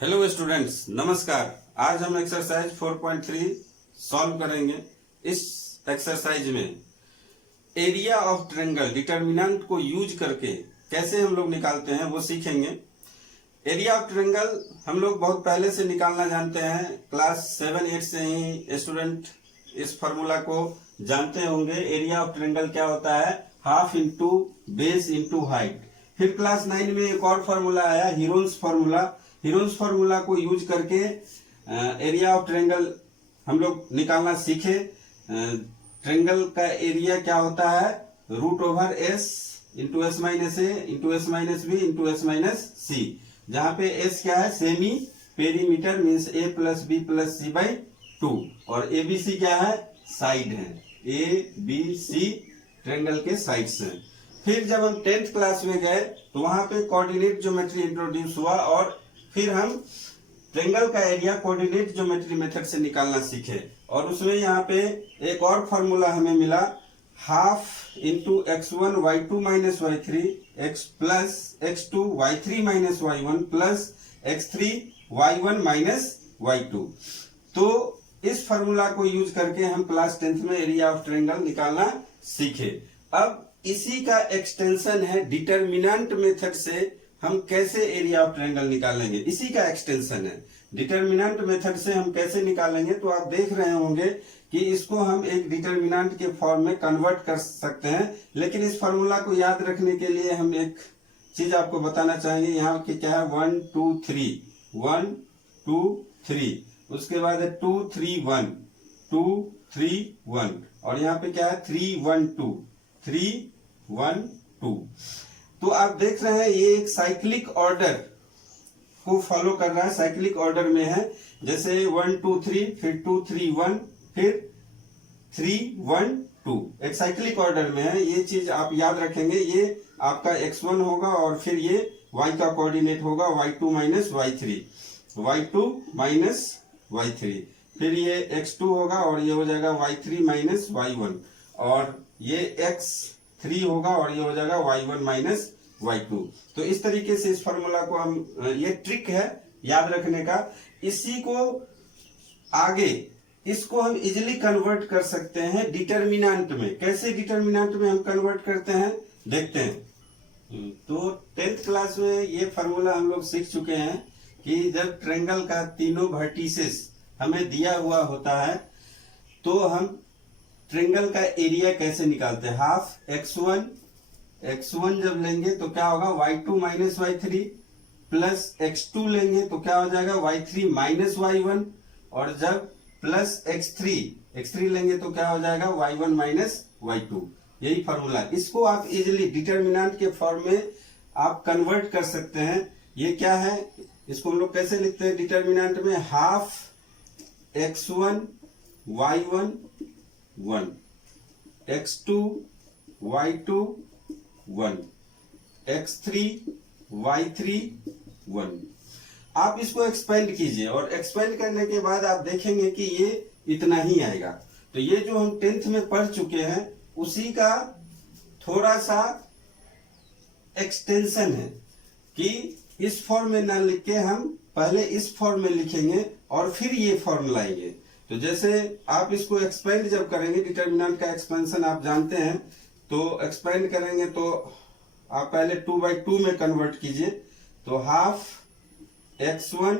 Hello students, नमस्कार। आज हम एक्सरसाइज 4.3 सॉल्व करेंगे। इस एक्सरसाइज में एरिया ऑफ ट्रायंगल डिटर्मिनेंट को यूज करके कैसे हम लोग निकालते हैं वो सीखेंगे। एरिया ऑफ ट्रायंगल हम लोग बहुत पहले से निकालना जानते हैं। क्लास 7-8 से ही स्टूडेंट इस फॉर्मूला को जानते होंगे। एरिया ऑफ ट्रायंगल क्या होता है? Half into base into height. फिर क्लास 9 में एक और फॉर्मूला आया, हीरोन्स फॉर्मूला। हीरोन्स फॉर्मूला को यूज करके एरिया ऑफ ट्रायंगल हम लोग निकालना सीखे। ट्रायंगल का एरिया क्या होता है? Root over s into s minus a into s minus b into s minus c, जहां पे एस क्या है? Semi perimeter means a plus b plus c by 2, और ए बी सी क्या है? साइड है। ए बी सी ट्रायंगल के sides हैं। फिर जब हम 10th क्लास में गए तो वहां पे कोऑर्डिनेट ज्योमेट्री इंट्रोड्यूस हुआ, और फिर हम ट्रायंगल का एरिया कोऑर्डिनेट ज्योमेट्री मेथड से निकालना सीखे। और उसमें यहाँ पे एक और फॉर्मूला हमें मिला, half into x1 y2 minus y3 x plus x2 y3 minus y1 plus x3 y1 minus y2। तो इस फॉर्मूला को यूज करके हम क्लास 10th में एरिया ऑफ ट्रायंगल निकालना सीखे। अब इसी का एक्सटेंशन है डिटर्मिनेंट मेथड से हम कैसे एरिया ऑफ ट्रायंगल निकालेंगे। इसी का एक्सटेंशन है डिटर्मिनेंट मेथड से हम कैसे निकालेंगे। तो आप देख रहे होंगे कि इसको हम एक डिटर्मिनेंट के फॉर्म में कन्वर्ट कर सकते हैं। लेकिन इस फॉर्मूला को याद रखने के लिए हम एक चीज आपको बताना चाहेंगे। यहाँ की क्या है? 1 2 3 1 2 3, उसके बाद है 2 3 1 2 3 1, और यहाँ पे क्या है? 3 1 2 3 1 2। तो आप देख रहे हैं ये एक साइक्लिक ऑर्डर को फॉलो कर रहा है, साइक्लिक ऑर्डर में है। जैसे 1 2 3 फिर 2 3 1 फिर 3 1 2, एक साइक्लिक ऑर्डर में है। ये चीज आप याद रखेंगे। ये आपका x1 होगा और फिर ये y का कोऑर्डिनेट होगा y2 minus y3, y2 minus y3, फिर ये x2 होगा और ये हो जाएगा y3 माइनस y1, और ये x3 होगा और ये हो जाएगा y1 माइनस y2। तो इस तरीके से इस फॉर्मूला को हम, ये ट्रिक है याद रखने का। इसी को आगे इसको हम इजिली कन्वर्ट कर सकते हैं डिटर्मिनेंट में। कैसे डिटर्मिनेंट में हम कन्वर्ट करते हैं देखते हैं। तो 10th क्लास में ये फॉर्मूला हम लोग सीख चुके हैं कि जब ट्रायंगल का तीनों वर्टिसेस हमें दिया हुआ होता है तो हम ट्रायंगल का एरिया कैसे निकालते हैं। हाफ x1 जब लेंगे तो क्या होगा? y2 minus y3 plus x2 लेंगे तो क्या हो जाएगा? y3 माइनस y1, और जब प्लस x3 लेंगे तो क्या हो जाएगा? y1 minus y2। यही फॉर्मूला। इसको आप इजिली डिटर्मिनेंट के फॉर्म में आप कन्वर्ट कर सकते हैं। ये क्या है? इसको हम लोग कैसे लिखते हैं डिटर्मिनेंट में? Half x1 y1 1 x2 y2 1 x3 y3 1। आप इसको एक्सपेंड कीजिए, और एक्सपेंड करने के बाद आप देखेंगे कि ये इतना ही आएगा। तो ये जो हम 10th में पढ़ चुके हैं उसी का थोड़ा सा एक्सटेंशन है कि इस फॉर्म में ना लिख के हम पहले इस फॉर्म में लिखेंगे और फिर ये फॉर्म लाएंगे। तो जैसे आप इसको एक्सपेंड जब करेंगे, डिटर्मिनेंट का एक्सपेंशन आप जानते हैं, तो एक्सपेंड करेंगे तो आप पहले 2/2 में कन्वर्ट कीजिए। तो हाफ x1,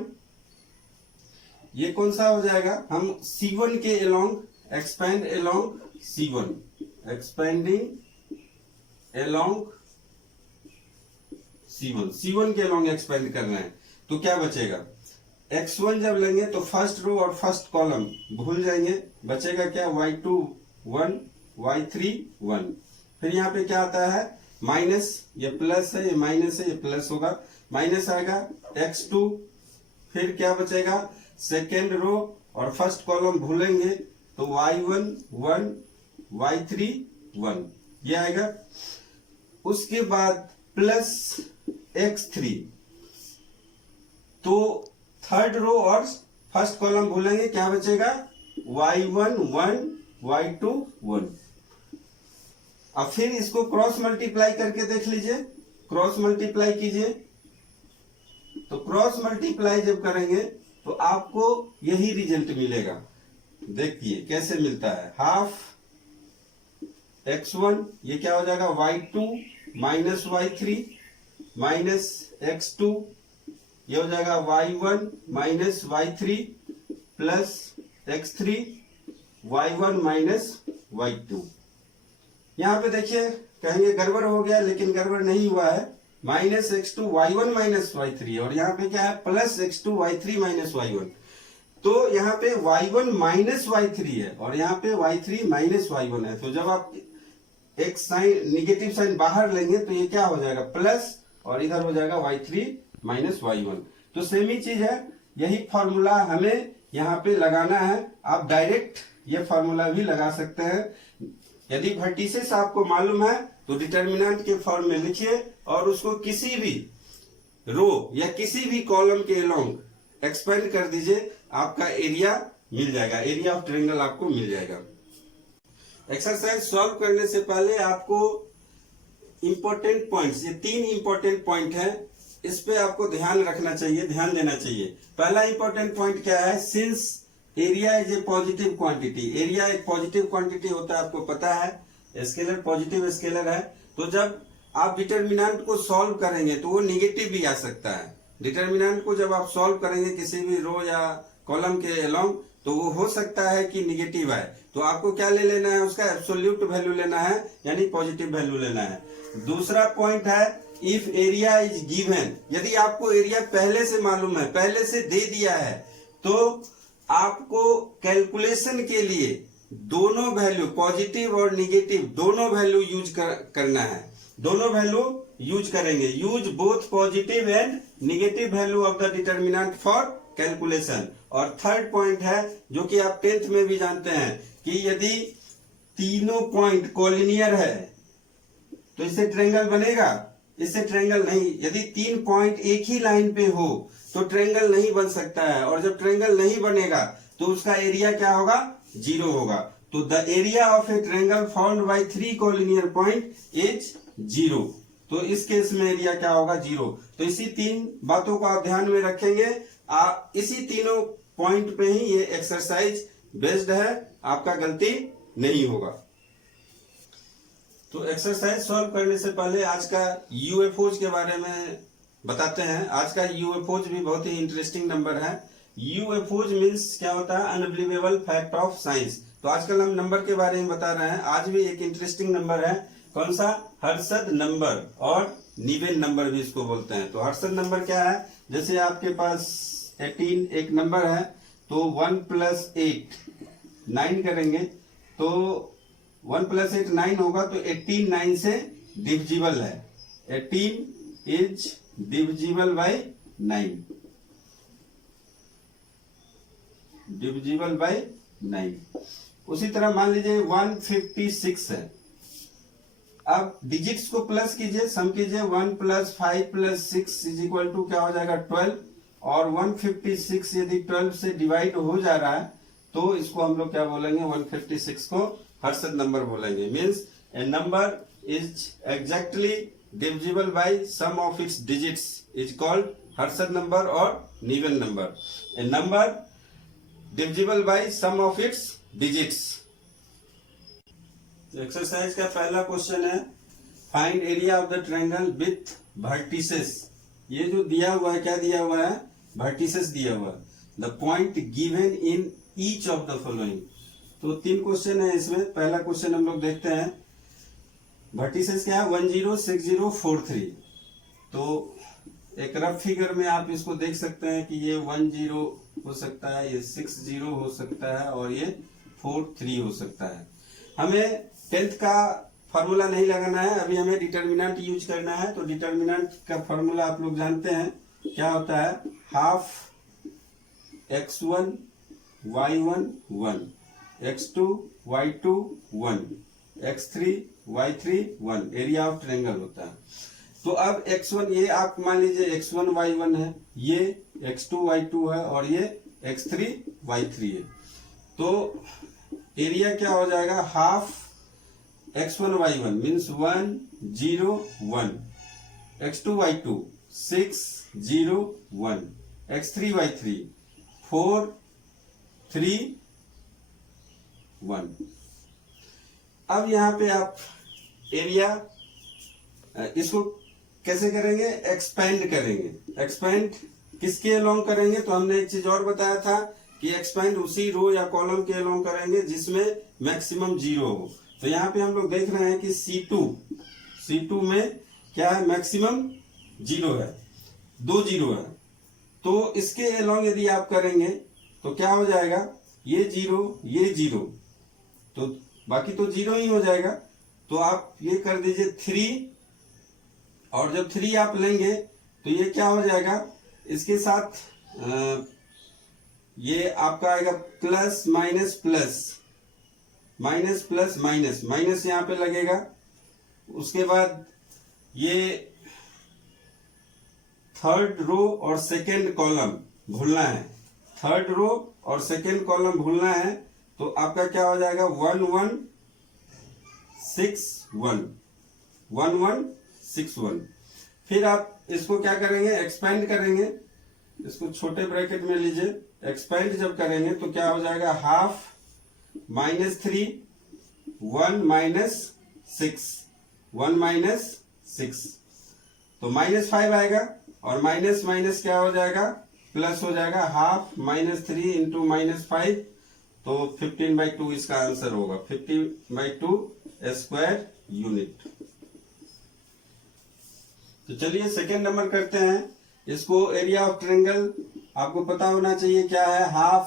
ये कौन सा हो जाएगा? हम C1 के along expand along C1, expanding along C1 के अलोंग एक्सपेंड करना है। तो क्या बचेगा? x1 जब लेंगे तो फर्स्ट रो और फर्स्ट कॉलम भूल जाएंगे, बचेगा क्या? y2 1 y3 1। फिर यहाँ पे क्या आता है? माइनस, ये प्लस है, ये माइनस है, ये प्लस होगा, माइनस आएगा x2। फिर क्या बचेगा? सेकेंड रो और फर्स्ट कॉलम भूलेंगे तो y1 1 y3 1 ये आएगा। उसके बाद प्लस x3, तो थर्ड रो और फर्स्ट कॉलम भूलेंगे, क्या बचेगा? y1 1 y2 1। अब फिर इसको क्रॉस मल्टीप्लाई करके देख लीजिए, क्रॉस मल्टीप्लाई कीजिए तो क्रॉस मल्टीप्लाई जब करेंगे तो आपको यही रिजल्ट मिलेगा। देखिए कैसे मिलता है, हाफ x1 ये क्या हो जाएगा y2 minus y3 minus x2 ये हो जाएगा y1 minus y3 plus x3 y1 minus y2। यहाँ पे देखिए कहेंगे गड़बड़ हो गया, लेकिन गड़बड़ नहीं हुआ है। Minus x2 y1 minus y3 और यहाँ पे क्या है plus x2 y3 minus y1। तो यहाँ पे y1 माइनस y3 है और यहाँ पे y3 माइनस y1 है। तो जब आप एक साइन निगेटिव साइन बाहर लेंगे तो ये क्या हो जाएगा प्लस, और इधर हो जाएगा y3 माइनस y1। तो सेम ही चीज है, यही फॉर्मूला हमें यहाँ पे लगाना है। आप डायरेक्ट ये फॉर्मूला भी लगा सकते हैं। यदि वर्टिसेस आपको मालूम है तो डिटर्मिनेंट के फॉर्म में लिखिए और उसको किसी भी रो या किसी भी कॉलम के अलोंग एक्सपेंड कर दीजिए, आपका एरिया मिल जाएगा, एरिया ऑफ ट्रायंगल आपको मिल जाएगा। एक्सरसाइज सॉल्व करने से पहले आपको इंपॉर्टेंट पॉइंट्स, ये 3 इंपॉर्टेंट पॉइंट है, इस पे आपको ध्यान रखना चाहिए, ध्यान देना चाहिए। पहला इंपॉर्टेंट पॉइंट क्या है, since area is a positive quantity, area एक पॉजिटिव क्वांटिटी होता है, आपको पता है, स्केलर पॉजिटिव स्केलर है। तो जब आप डिटर्मिनेंट को सॉल्व करेंगे तो वो निगेटिव भी आ सकता है। डिटर्मिनेंट को जब आप सॉल्व करेंगे किसी भी रो या कॉलम के अलोंग तो वो हो सकता है कि निगेटिव आए। तो आपको क्या ले लेना है, उसका एब्सोल्यूट वैल्यू लेना है, यानी पॉजिटिव वैल्यू लेना है। दूसरा पॉइंट है इफ एरिया इज गिवन, यदि आपको एरिया पहले से मालूम है, पहले से दे दिया है, तो आपको कैलकुलेशन के लिए दोनों वैल्यू पॉजिटिव और निगेटिव दोनों वैल्यू यूज करना है, दोनों वैल्यू यूज करेंगे। Use both positive and negative value of the determinant for calculation. और थर्ड पॉइंट है जो कि आप 10th में भी जानते हैं कि यदि तीनों पॉइंट कोलिनियर है तो इससे ट्रायंगल बनेगा, इससे ट्रायंगल नहीं। यदि 3 पॉइंट एक ही लाइन पे हो तो ट्रायंगल नहीं बन सकता है, और जब ट्रायंगल नहीं बनेगा तो उसका एरिया क्या होगा, 0 होगा। तो the area of A triangle found by 3 collinear point is 0। तो इस केस में एरिया क्या होगा, 0। तो इसी 3 बातों को आप ध्यान में रखेंगे। इसी तीनों पॉइंट पे ही ये एक्सरसाइज बेस्ड है, आपका गलती नहीं होगा। तो एक्सरसाइज सॉल्व करने से पहले आज का यूएफओज के बारे में बताते हैं। आज का यूएफओज भी बहुत ही इंटरेस्टिंग नंबर है। यूएफओज मीन्स क्या होता है, अनबिलीवेबल फैक्ट ऑफ साइंस। तो आजकल हम नंबर के बारे में बता रहे हैं। आज भी एक इंटरेस्टिंग नंबर है, कौन सा, हर्षद नंबर और नीवेन नंबर भी इसको बोलते हैं। तो हर्षद नंबर क्या है, जैसे आपके पास 18 एक नंबर है तो 1 + 8 9 करेंगे तो 1 + 8 9 होगा। तो 18 9 से डिविजिबल है, 18 is divisible by 9, divisible by 9। उसी तरह मान लीजिए 156 है। अब डिजिट्स को प्लस कीजिए, सम कीजिए, 1 + 5 + 6 = क्या हो जाएगा 12। और 156 यदि 12 से डिवाइड हो जा रहा है तो इसको हम लोग क्या बोलेंगे, 156 को हर्षद नंबर बोलेंगे। Means a number is exactly divisible by sum of its digits is called Harshad number और Niven number. A number divisible by sum of its digits. Exercise का पहला क्वेश्चन है find area of the triangle with vertices. ये जो दिया हुआ है, क्या दिया हुआ है, वर्टिसेस दिया हुआ है। The point given in each of the following. तो 3 क्वेश्चन है इसमें। पहला क्वेश्चन हम लोग देखते हैं, वर्टिसेस क्या है, 1 0 6 0 4 3। तो एक रफ फिगर में आप इसको देख सकते हैं कि ये 1 0 हो सकता है, ये 6 0 हो सकता है और ये 4 3 हो सकता है। हमें 10th का फॉर्मूला नहीं लगाना है, अभी हमें डिटर्मिनेंट यूज करना है। तो डिटर्मिनेंट का फॉर्मूला आप लोग जानते हैं, क्या होता है, half x1 y1 1, x2 y2 1, x3 y3 1 area of triangle होता है। तो अब x1 ये आप मान लीजिए x1 y1 है, ये x2 y2 है और ये x3 y3 है। तो एरिया क्या हो जाएगा, half x1 y1 means 1 0 1, x2 y2 6 0 1, x3y3 4 3 1। अब यहाँ पे आप एरिया इसको कैसे करेंगे, एक्सपेंड करेंगे। एक्सपेंड किसके अलोंग करेंगे, तो हमने एक चीज और बताया था कि एक्सपेंड उसी रो या कॉलम के अलोंग करेंगे जिसमें मैक्सिमम 0 हो। तो यहाँ पे हम लोग देख रहे हैं कि C2 में क्या है, मैक्सिमम 0 है, 2 0 है। तो इसके अलोंग यदि आप करेंगे तो क्या हो जाएगा, ये 0 तो बाकी तो 0 ही हो जाएगा। तो आप ये कर दीजिए 3, और जब 3 आप लेंगे तो ये क्या हो जाएगा, इसके साथ ये आपका आएगा plus minus plus, minus plus minus, minus यहां पे लगेगा। उसके बाद ये थर्ड रो और सेकेंड कॉलम भूलना है, थर्ड रो और सेकेंड कॉलम भूलना है। तो आपका क्या हो जाएगा 1 1 6 1, 1 1 6 1। फिर आप इसको क्या करेंगे, एक्सपेंड करेंगे। इसको छोटे ब्रैकेट में लीजिए। एक्सपेंड जब करेंगे तो क्या हो जाएगा, हाफ -3 1 -6, 1 -6, तो -5 आएगा। और माइनस माइनस क्या हो जाएगा, प्लस हो जाएगा। हाफ -3 इंटू -5, तो 15/2 इसका आंसर होगा, 50/2 स्क्वायर यूनिट। तो चलिए सेकेंड नंबर करते हैं। इसको एरिया ऑफ ट्रायंगल आपको पता होना चाहिए क्या है, half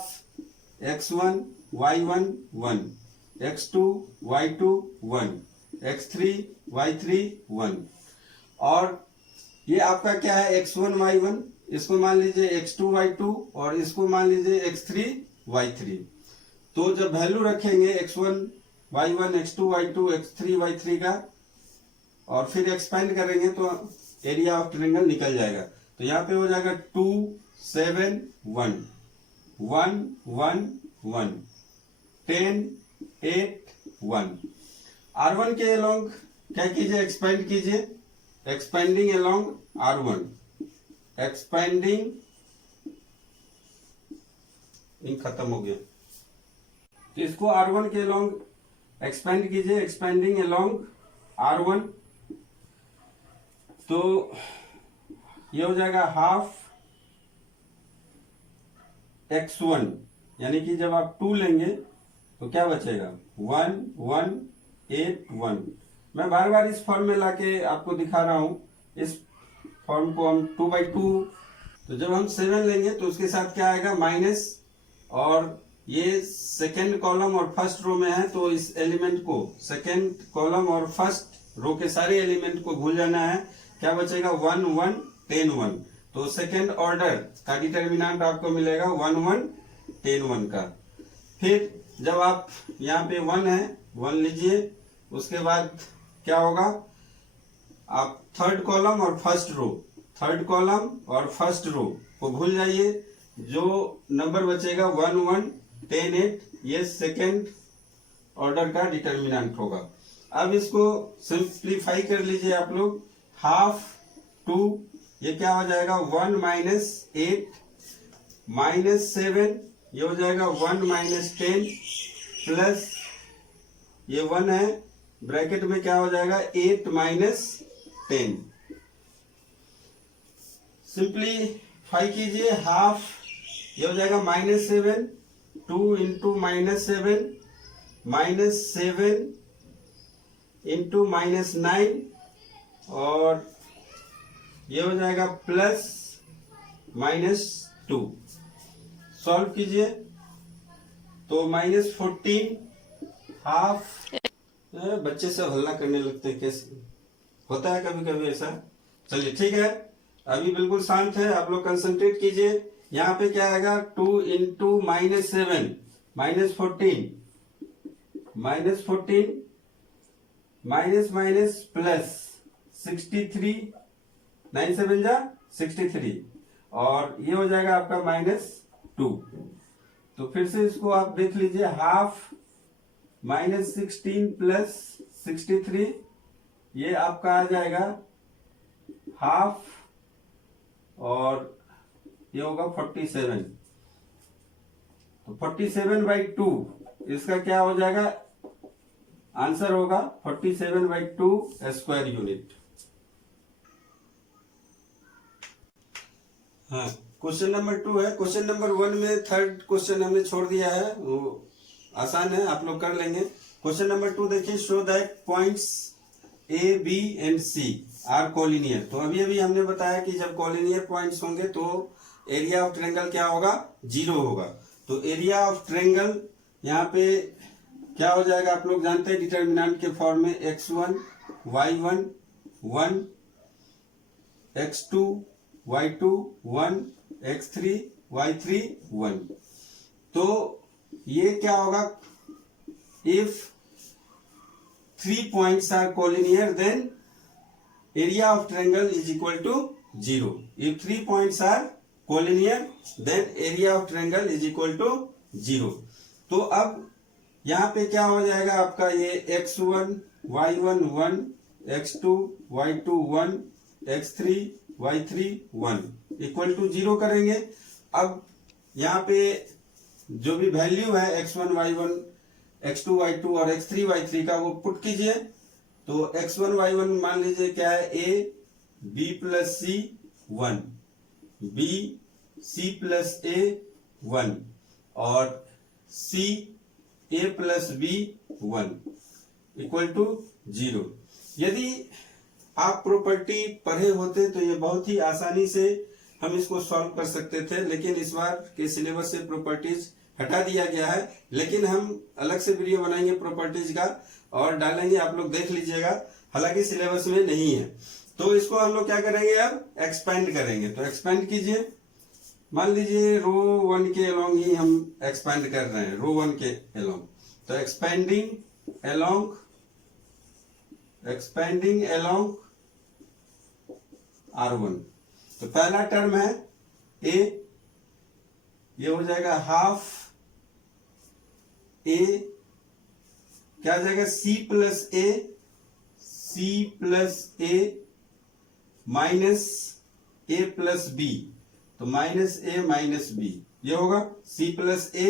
x1 y1 1, x2 y2 1, x3 y3 1। और ये आपका क्या है, x1 y1, इसको मान लीजिए x2 y2 और इसको मान लीजिए x3 y3। तो जब वैल्यू रखेंगे x1 y1 x2 y2 x3 y3 का और फिर एक्सपेंड करेंगे तो एरिया ऑफ ट्रायंगल निकल जाएगा। तो यहाँ पे हो जाएगा 2 7 1, 1 1 1, 10 8 1। R1 के अलोंग क्या कीजिए, एक्सपेंड कीजिए। एक्सपेंडिंग अलोंग R1, एक्सपेंडिंग इन खत्म हो गया। तो इसको R1 के अलोंग एक्सपेंड कीजिए, एक्सपेंडिंग अलोंग R1। तो ये हो जाएगा हाफ x1, यानी कि जब आप 2 लेंगे तो क्या बचेगा, 1 1 8 1। मैं बार बार इस फॉर्म में लाके आपको दिखा रहा हूं। इस फॉर्म को हम 2/2, तो जब हम 7 लेंगे तो उसके साथ क्या आएगा, माइनस। और ये सेकेंड कॉलम और फर्स्ट रो में है, तो इस एलिमेंट को, सेकेंड कॉलम और फर्स्ट रो के सारे एलिमेंट को भूल जाना है। क्या बचेगा, 1 1 10 1। तो सेकेंड ऑर्डर का डिटर्मिनेंट आपको मिलेगा 1 1 10 1 का। फिर जब आप यहाँ पे 1 है, 1 लीजिए। उसके बाद क्या होगा, आप थर्ड कॉलम और फर्स्ट रो, थर्ड कॉलम और फर्स्ट रो को भूल जाइए। जो नंबर बचेगा 1 1 10 8, ये सेकेंड ऑर्डर का डिटर्मिनेंट होगा। अब इसको सिंप्लीफाई कर लीजिए आप लोग। हाफ 2, ये क्या हो जाएगा, 1 -8 -7, ये हो जाएगा 1 -10 प्लस ये 1 है, ब्रैकेट में क्या हो जाएगा 8 -10। सिंप्लीफाई कीजिए। हाफ ये हो जाएगा -7, 2 इंटू -7, -7 इंटू -9, और ये हो जाएगा प्लस -2। सॉल्व कीजिए तो -14 हाफ। बच्चे सब हल्ला करने लगते हैं, कैसे होता है कभी कभी ऐसा। चलिए ठीक है, अभी बिल्कुल शांत है, आप लोग कंसंट्रेट कीजिए। यहाँ पे क्या आएगा, 2 इंटू -7, -14, -14 माइनस माइनस प्लस 63, 9 7 जा 63, और ये हो जाएगा आपका -2। तो फिर से इसको आप देख लीजिए। हाफ -16 प्लस 63, ये आपका आ जाएगा हाफ ये होगा 47, तो 47/2 इसका क्या हो जाएगा, आंसर होगा 47/2 स्क्वायर यूनिट। हाँ, क्वेश्चन नंबर 2 है। क्वेश्चन नंबर 1 में थर्ड क्वेश्चन हमने छोड़ दिया है, वो आसान है, आप लोग कर लेंगे। क्वेश्चन नंबर 2 देखिए, show that points A B and C are collinear. तो अभी अभी हमने बताया कि जब कोलिनियर पॉइंट्स होंगे तो एरिया ऑफ ट्रायंगल क्या होगा, 0 होगा। तो एरिया ऑफ ट्रायंगल यहाँ पे क्या हो जाएगा, आप लोग जानते हैं डिटर्मिनेंट के फॉर्म में x1 y1 1, x2 y2 1, x3 y3 1। तो ये क्या होगा, if 3 points are collinear then area of triangle is equal to 0. If 3 points are collinear then area of triangle is equal to 0. तो अब यहाँ पे क्या हो जाएगा आपका, ये x1 y1 1, x2 y2 1, x3 y3 1 equal to 0 करेंगे। अब यहाँ पे जो भी वैल्यू है x1 y1 x2 y2 और x3 y3 का वो पुट कीजिए। तो x1 y1 मान लीजिए क्या है, a b plus c 1, b c plus a 1 और c a plus b 1 equal to 0। यदि आप प्रॉपर्टी पढ़े होते तो ये बहुत ही आसानी से हम इसको सॉल्व कर सकते थे, लेकिन इस बार के सिलेबस से प्रॉपर्टीज हटा दिया गया है। लेकिन हम अलग से वीडियो बनाएंगे प्रॉपर्टीज का और डालेंगे, आप लोग देख लीजिएगा, हालांकि सिलेबस में नहीं है। तो इसको हम लोग क्या करेंगे, अब एक्सपेंड करेंगे। तो एक्सपेंड कीजिए, मान लीजिए रो 1 के अलोंग ही हम एक्सपेंड कर रहे हैं, रो 1 के अलोंग। तो एक्सपेंडिंग अलोंग R1। तो पहला टर्म है a, ये हो जाएगा हाफ a, क्या हो जाएगा c plus a minus a plus b, तो माइनस a माइनस b ये होगा। c प्लस a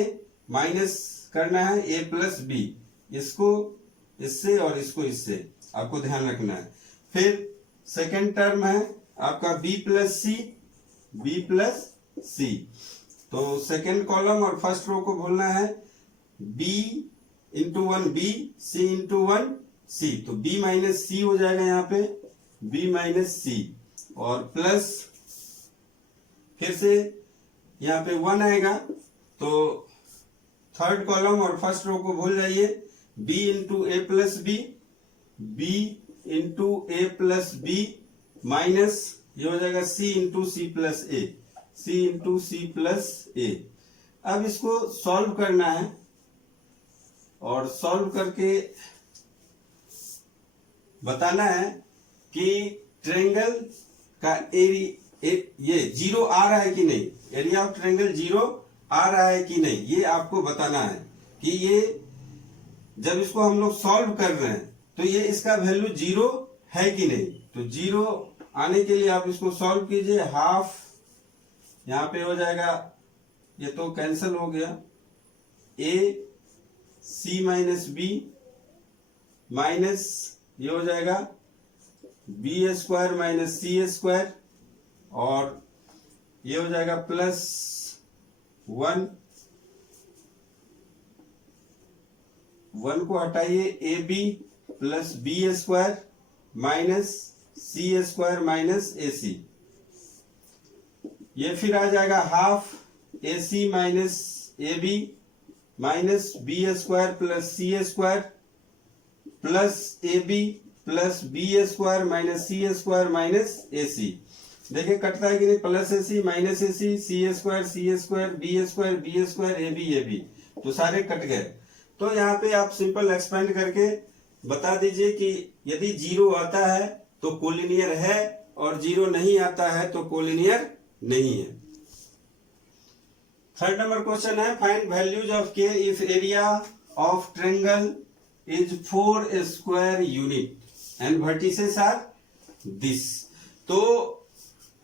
माइनस करना है a प्लस b, इसको इससे और इसको इससे, आपको ध्यान रखना है। फिर सेकेंड टर्म है आपका b प्लस c। तो सेकेंड कॉलम और फर्स्ट रो को बोलना है b into 1 b, c into 1 c। तो b माइनस c हो जाएगा यहाँ पे, b माइनस c और प्लस फिर से यहाँ पे 1 आएगा। तो थर्ड कॉलम और फर्स्ट रो को भूल जाइए, b into a plus b, b into a plus b minus ये हो जाएगा c into c plus a, c into c plus a। अब इसको सॉल्व करना है और सॉल्व करके बताना है कि ट्रायंगल का ये 0 आ रहा है कि नहीं, एरिया ऑफ ट्रायंगल 0 आ रहा है कि नहीं, ये आपको बताना है कि ये जब इसको हम लोग सॉल्व कर रहे हैं तो ये इसका वैल्यू 0 है कि नहीं। तो 0 आने के लिए आप इसको सॉल्व कीजिए। हाफ यहां पे हो जाएगा, ये तो कैंसिल हो गया, a c minus b minus ये हो जाएगा b square minus c square और ये हो जाएगा प्लस 1 को हटाइए, a b plus b square minus c square minus a c. ये फिर आ जाएगा half a c minus a b minus b square plus c square plus a b plus b square minus c square minus a c. देखिए कटता है कि नहीं, plus a c minus a c, c square b square a b, तो सारे cut गए। तो यहाँ पे आप सिंपल एक्सपेंड करके बता दीजिए कि यदि 0 आता है तो कोलिनियर है और 0 नहीं आता है तो कोलिनियर नहीं है। थर्ड नंबर क्वेश्चन है, find values of k if area of triangle is 4 square unit and vertices are this. तो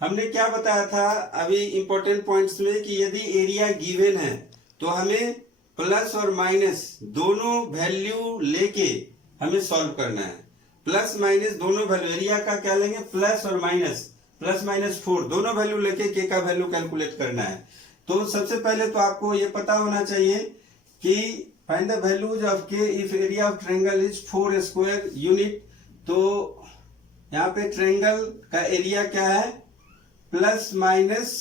हमने क्या बताया था अभी इंपॉर्टेंट पॉइंट्स में कि यदि एरिया गिवन है तो हमें प्लस और माइनस दोनों वैल्यू लेके हमें सॉल्व करना है। प्लस माइनस दोनों वैल्यू, एरिया का क्या लेंगे, प्लस और माइनस, प्लस माइनस 4 दोनों वैल्यू लेके के का वैल्यू कैलकुलेट करना है। तो सबसे पहले तो आपको ये पता होना चाहिए कि find the values of k if area of triangle is 4 square unit. तो यहाँ पे ट्रायंगल का एरिया क्या है, प्लस माइनस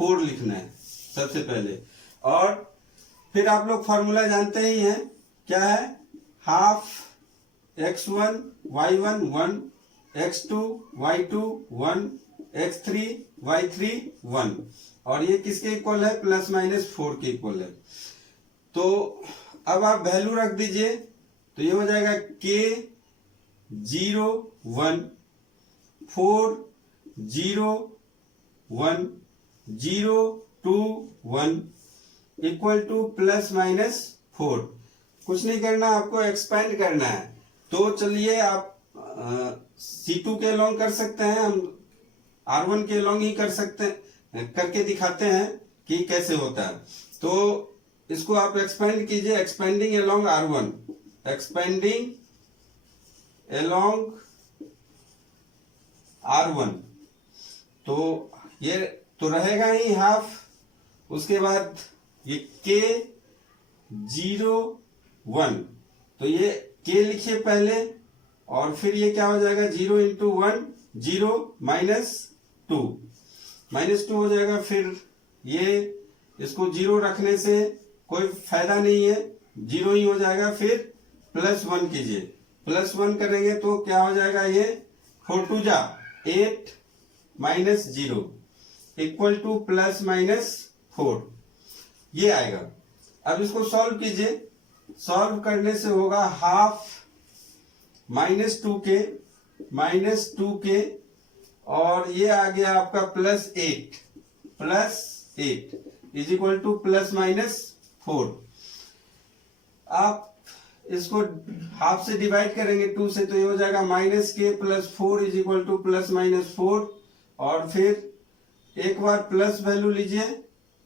4 लिखना है सबसे पहले। और फिर आप लोग फॉर्मूला जानते ही हैं, क्या है, half x1 y1 1, x2 y2 1, x3 y3 1, और ये किसके इक्वल है, प्लस माइनस 4 के इक्वल है। तो अब आप वैल्यू रख दीजिए, तो ये हो जाएगा k 0 1 4 0 1 0 2 1 equal two plus minus 4। कुछ नहीं करना, आपको एक्सपेंड करना है। तो चलिए आप C2 के लॉन्ग कर सकते हैं, हम R1 के लॉन्ग ही कर सकते हैं, करके दिखाते हैं कि कैसे होता है। तो इसको आप एक्सपेंड कीजिए, expanding along R1, expanding along R1, तो ये तो रहेगा ही हाफ। उसके बाद ये k 0 1, तो ये k लिखिए पहले, और फिर ये क्या हो जाएगा, 0 इंटू 1 0 माइनस 2 हो जाएगा। फिर ये इसको 0 रखने से कोई फायदा नहीं है, 0 ही हो जाएगा। फिर प्लस 1 कीजिए, प्लस 1 करेंगे तो क्या हो जाएगा, ये 4 2 जा 8 minus 0 equal two plus minus 4, ये आएगा। अब इसको सॉल्व कीजिए, सॉल्व करने से होगा हाफ माइनस 2k और ये आ गया आपका plus 8 is equal two plus minus 4। आप इसको हाफ से डिवाइड करेंगे 2 से, तो ये हो जाएगा minus k plus 4 is equal two plus minus 4। और फिर एक बार प्लस वैल्यू लीजिए,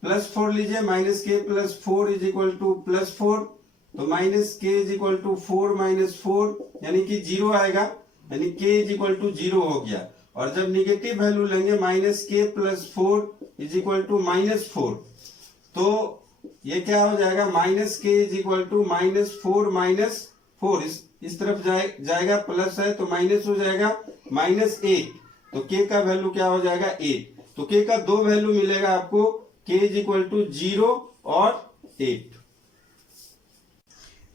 प्लस 4 लीजिए, minus k plus 4 is equal two plus 4, तो minus k is equal to 4 minus 4 यानी कि 0 आएगा, यानी के इज इक्वल टू 0 हो गया। और जब निगेटिव वैल्यू लेंगे minus k plus 4 is equal to minus 4, तो ये क्या हो जाएगा, minus k is equal to minus 4 minus 4, इस तरफ जाएगा, प्लस है तो माइनस हो जाएगा माइनस 8, तो के का वैल्यू क्या हो जाएगा 8। तो के का दो वैल्यू मिलेगा आपको, के इज इक्वल टू 0 और 8।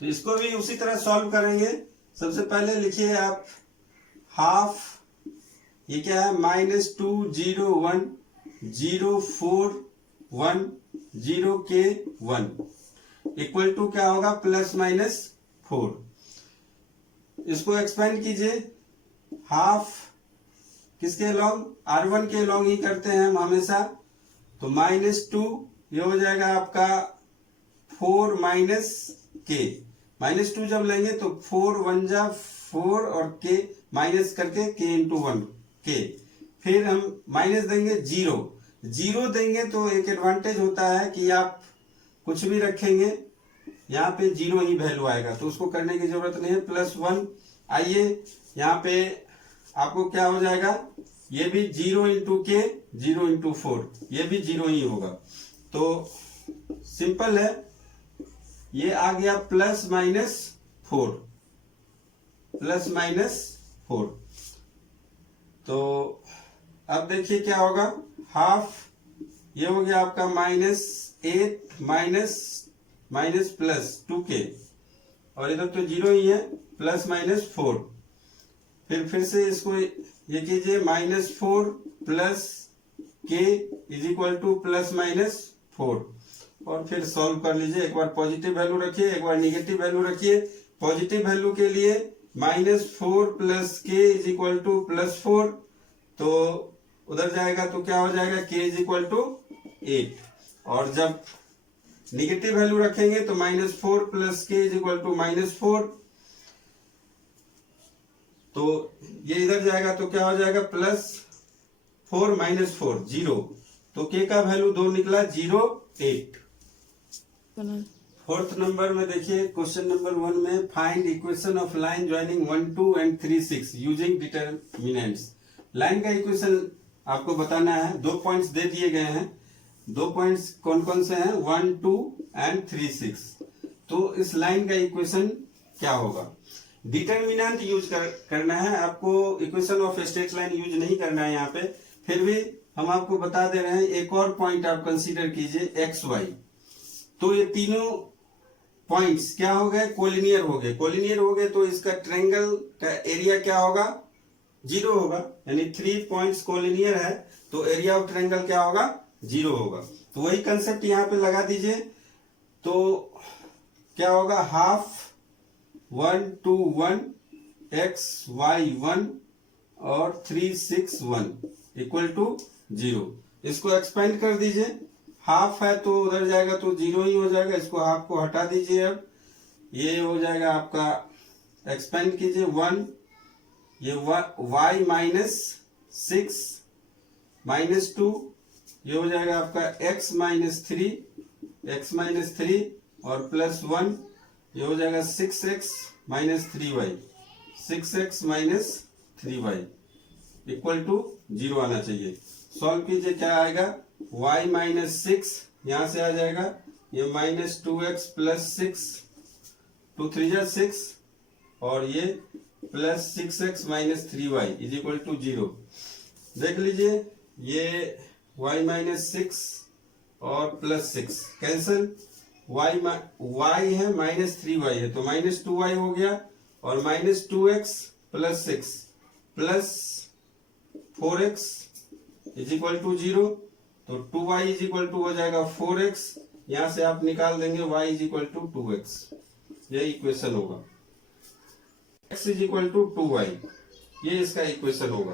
तो इसको भी उसी तरह सॉल्व करेंगे। सबसे पहले लिखिए आप हाफ, ये क्या है, माइनस 2 0 1 0 4 1 0 के 1 इक्वल टू क्या होगा, प्लस माइनस 4। इसको एक्सपेंड कीजिए, हाफ किसके लॉन्ग, R1 के लॉन्ग ही करते हैं हम हमेशा, तो माइनस 2 ये हो जाएगा आपका 4 माइनस के, माइनस 2 जब लेंगे तो 4 1 जा 4 और के माइनस करके के इंटू 1 के, फिर हम माइनस देंगे 0 देंगे तो एक एडवांटेज होता है कि आप कुछ भी रखेंगे यहाँ पे 0 ही वैल्यू आएगा, तो उसको करने की जरूरत नहीं है। प्लस 1, आइए यहाँ पे आपको क्या हो जाएगा, ये भी 0 इंटू के 0 इंटू 4, ये भी 0 ही होगा। तो सिंपल है, ये आ गया प्लस माइनस 4, तो अब देखिए क्या होगा, हाफ ये हो गया आपका माइनस 8 माइनस प्लस 2k, और इधर तो 0 ही है, प्लस माइनस 4। फिर से इसको ये कीजिए, माइनस 4 प्लस के is equal two plus minus 4, और फिर सॉल्व कर लीजिए। एक बार पॉजिटिव वैल्यू रखिए, एक बार निगेटिव वैल्यू रखिए। पॉजिटिव वैल्यू के लिए माइनस 4 प्लस के इज इक्वल टू प्लस 4, तो उधर जाएगा तो क्या हो जाएगा, के इज इक्वल टू 8। और जब निगेटिव वैल्यू रखेंगे तो माइनस 4 प्लस के इज इक्वल टू माइनस 4, तो ये इधर जाएगा तो क्या हो जाएगा, प्लस 4 माइनस 4 0, तो के का वैल्यू 2 निकला 0 8। फोर्थ नंबर में देखिए क्वेश्चन नंबर 1 में find equation of line joining 1 2 and 3 6 using determinants. Line का इक्वेशन आपको बताना है। 2 पॉइंट्स दे दिए गए हैं। 2 पॉइंट्स कौन कौन से हैं? 1 2 एंड 3 6। तो इस लाइन का इक्वेशन क्या होगा? डिटरमिनेंट यूज करना है आपको, equation of straight line use नहीं करना है यहाँ पे। फिर भी हम आपको बता दे रहे हैं। एक और पॉइंट आप कंसीडर कीजिए एक्स वाई। तो ये तीनों पॉइंट्स क्या हो गए? कोलिनियर हो गए। कोलिनियर हो गए तो इसका ट्रायंगल का एरिया क्या होगा? 0 होगा। यानी 3 पॉइंट्स कोलिनियर है तो एरिया ऑफ ट्रायंगल क्या होगा? 0 होगा। तो वही कंसेप्ट यहाँ पे लगा दीजिए। तो क्या होगा? हाफ 1 2 1 x y 1 और 3 6 1 इक्वल टू 0। इसको एक्सपेंड कर दीजिए। हाफ है तो उधर जाएगा तो 0 ही हो जाएगा। इसको हाफ को हटा दीजिए। अब ये हो जाएगा आपका, एक्सपेंड कीजिए 1, ये y माइनस 6 माइनस 2, ये हो जाएगा आपका x माइनस 3 और प्लस 1, ये हो जाएगा 6x minus 3y, 6x minus 3y equal to 0 आना चाहिए। सॉल्व कीजिए, क्या आएगा? y माइनस 6 यहां से आ जाएगा, ये माइनस 2x प्लस 6, 2 3 जा 6 और ये plus 6x minus 3y is equal to 0। देख लीजिए, ये y माइनस 6 और प्लस 6 कैंसिल। y है माइनस 3y है तो माइनस 2y हो गया और minus 2x plus 6 plus 4x is equal to 0। तो 2y इज इक्वल टू हो जाएगा 4x। यहां से आप निकाल देंगे y is equal to 2x। ये इक्वेशन होगा। x is equal to 2y, ये इसका इक्वेशन होगा।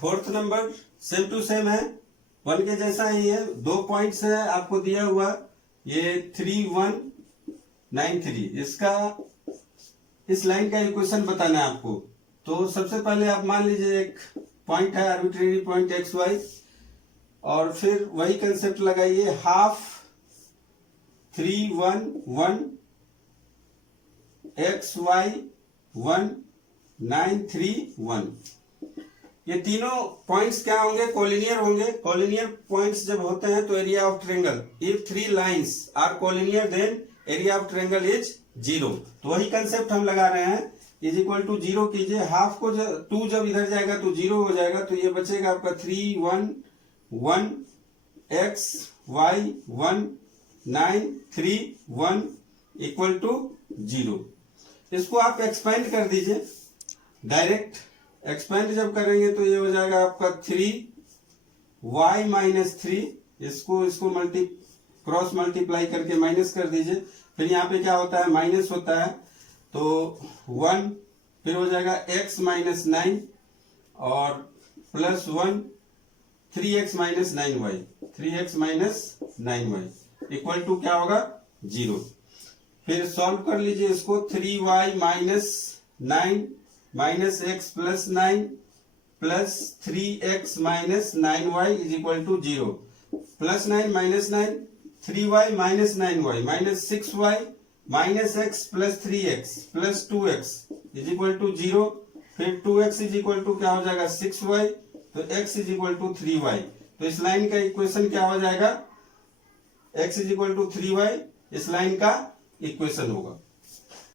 Fourth number same to same है, 1 के जैसा ही है। 2 पॉइंट्स है आपको दिया हुआ, ये 3 1 9 3। इसका इस लाइन का इक्वेशन बताना है आपको। तो सबसे पहले आप मान लीजिए एक पॉइंट है, आर्बिट्रेरी पॉइंट एक्स वाई, और फिर वही कंसेप्ट लगाइए। Half 3 1 1 x y 1 9 3 1। ये तीनों पॉइंट्स क्या होंगे? कोलिनियर होंगे। कोलिनियर पॉइंट्स जब होते हैं तो area of triangle, if 3 lines are collinear then area of triangle is 0। तो वही कंसेप्ट हम लगा रहे हैं। इज इक्वल टू 0 कीजिए। हाफ को 2 जब इधर जाएगा तो 0 हो जाएगा। तो ये बचेगा आपका 3 1 1 x y 1 9 3 1 इक्वल टू 0। इसको आप एक्सपेंड कर दीजिए। डायरेक्ट एक्सपेंड जब करेंगे तो ये हो जाएगा आपका 3 y माइनस 3। इसको क्रॉस मल्टीप्लाई करके माइनस कर दीजिए। फिर यहाँ पे क्या होता है? माइनस होता है तो 1, फिर हो जाएगा x माइनस 9 और plus 1 3x minus 9y, 3x minus 9y equal to क्या होगा? 0। फिर सॉल्व कर लीजिए इसको। 3y minus 9 minus x plus 9 plus 3x minus 9y is equal to 0। Plus 9 minus 9, 3y minus 9y minus 6y minus x plus 3x plus 2x is equal to 0। फिर 2x is equal to क्या हो जाएगा? 6y। तो x is equal to 3y। तो इस line का equation क्या हो जाएगा? x is equal to 3y इस लाइन का इक्वेशन होगा।